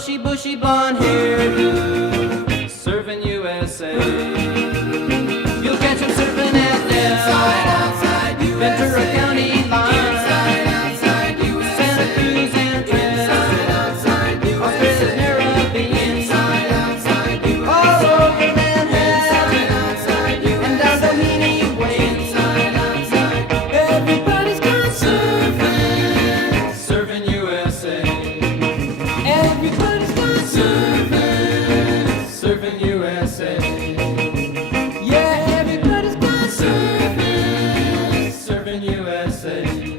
bushy, bushy blonde hairdo, serving USA. You'll catch him surfing at Del, Ventura County line, Santa Cruz and Trent, Australia's Caribbean, all over Manhattan, and down Doheny Way. Everybody's gone surfing, serving USA. Everybody's gone surfing, serving USA. Yeah, everybody's gone surfing, serving USA.